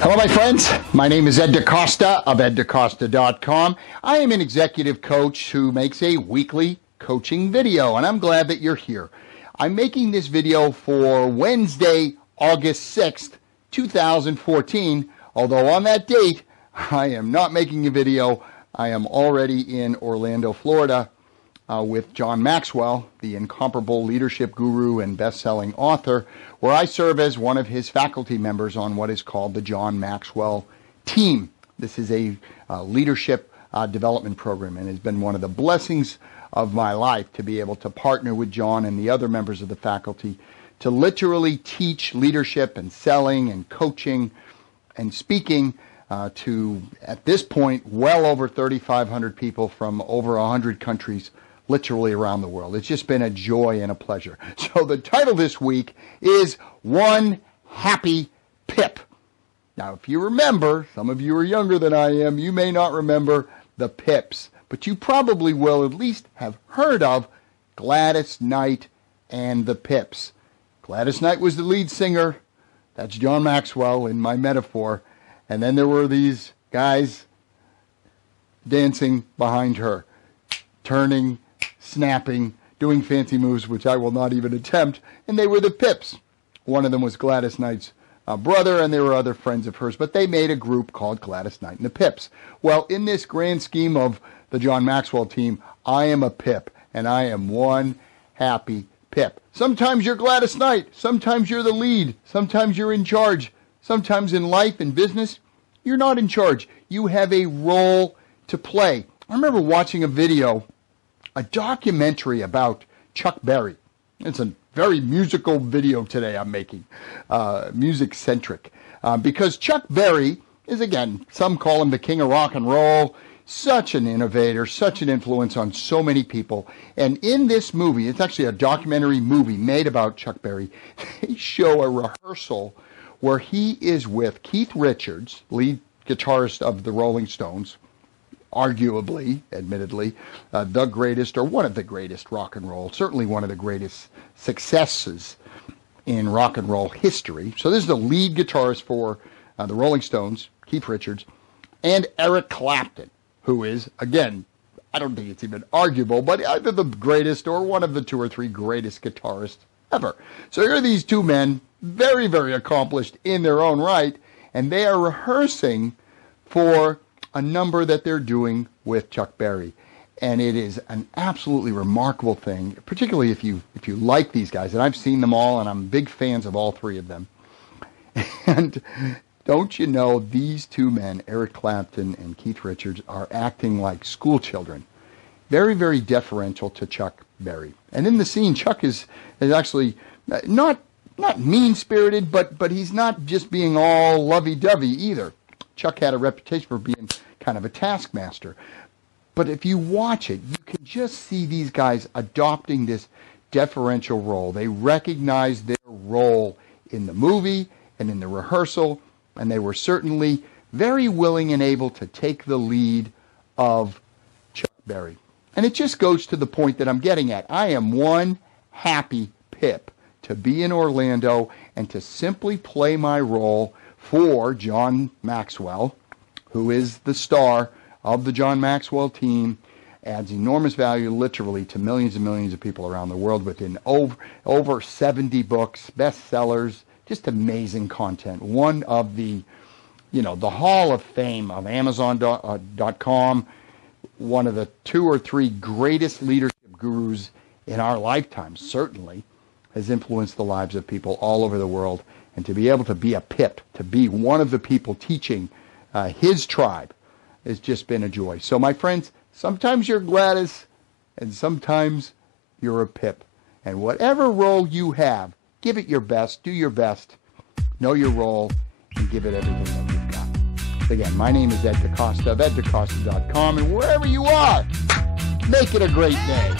Hello, my friends. My name is Ed DeCosta of eddecosta.com. I am an executive coach who makes a weekly coaching video, and I'm glad that you're here. I'm making this video for Wednesday, August 6th, 2014, although on that date, I am not making a video. I am already in Orlando, Florida, with John Maxwell, the incomparable leadership guru and best-selling author, where I serve as one of his faculty members on what is called the John Maxwell team. This is a leadership development program, and has been one of the blessings of my life to be able to partner with John and the other members of the faculty to literally teach leadership and selling and coaching and speaking to, at this point, well over 3,500 people from over 100 countries literally around the world. It's just been a joy and a pleasure. So the title this week is One Happy Pip. Now, if you remember, some of you are younger than I am, you may not remember the Pips, but you probably will at least have heard of Gladys Knight and the Pips. Gladys Knight was the lead singer. That's John Maxwell in my metaphor. And then there were these guys dancing behind her, turning, snapping, doing fancy moves, which I will not even attempt, and they were the Pips. One of them was Gladys Knight's brother, and there were other friends of hers, but they made a group called Gladys Knight and the Pips. Well, in this grand scheme of the John Maxwell team, I am a Pip, and I am one happy Pip. Sometimes you're Gladys Knight, sometimes you're the lead, sometimes you're in charge, sometimes in life and business, you're not in charge. You have a role to play. I remember watching a video, a documentary about Chuck Berry. It's a very musical video today I'm making, music-centric. Because Chuck Berry is, again, some call him the king of rock and roll, such an innovator, such an influence on so many people. And in this movie, it's actually a documentary movie made about Chuck Berry, they show a rehearsal where he is with Keith Richards, lead guitarist of the Rolling Stones, arguably, admittedly, the greatest or one of the greatest rock and roll, certainly one of the greatest successes in rock and roll history. So this is the lead guitarist for the Rolling Stones, Keith Richards, and Eric Clapton, who is, again, I don't think it's even arguable, but either the greatest or one of the two or three greatest guitarists ever. So here are these two men, very, very accomplished in their own right, and they are rehearsing for a number that they're doing with Chuck Berry. And it is an absolutely remarkable thing, particularly if you like these guys. And I've seen them all, and I'm big fans of all three of them. And don't you know, these two men, Eric Clapton and Keith Richards, are acting like school children. Very, very deferential to Chuck Berry. And in the scene, Chuck is actually not mean-spirited, but he's not just being all lovey-dovey either. Chuck had a reputation for being kind of a taskmaster. But if you watch it, you can just see these guys adopting this deferential role. They recognize their role in the movie and in the rehearsal, and they were certainly very willing and able to take the lead of Chuck Berry. And it just goes to the point that I'm getting at. I am one happy Pip to be in Orlando and to simply play my role for John Maxwell, who is the star of the John Maxwell team, adds enormous value literally to millions and millions of people around the world within over 70 books, bestsellers, just amazing content. One of the, the Hall of Fame of Amazon.com, one of the two or three greatest leadership gurus in our lifetime, certainly, has influenced the lives of people all over the world. And to be able to be a Pip, to be one of the people teaching his tribe, has just been a joy. So my friends, sometimes you're Gladys, and sometimes you're a Pip. And whatever role you have, give it your best, do your best, know your role, and give it everything that you've got. Again, my name is Ed DeCosta of eddecosta.com, and wherever you are, make it a great day.